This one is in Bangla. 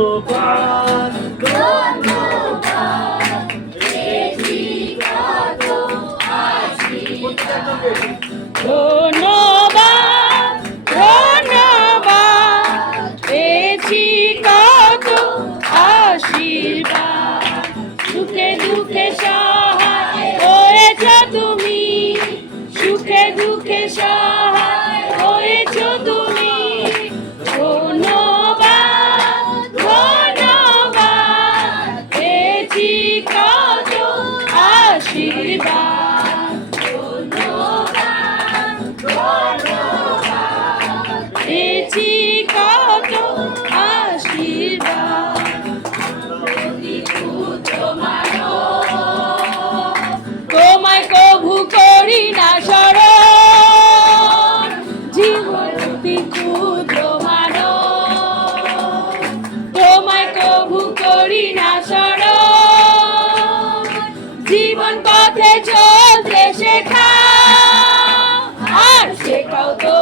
ধন্যবাদ ধন্যবাদ পেয়েছি কত আশীর্বাদ ধন্যবাদ ধন্যবাদ পেয়েছি কত আশীর্বাদ সুখে দুঃখে সহায় হয়েছ তুমি সুখে দুঃখে সহায় হয়েছ তুমি ধন্যবাদ ধন্যবাদ পেয়েছি কত আশীর্বাদ পেয়েছি কত আশীর্বাদ তোমায় কভু করি না স্মরণ জীবন অতি ক্ষুদ্র মানব তোমায় কভু করি না স্মরণ জীবন পথে চলতে শেখা আর শেখাও তো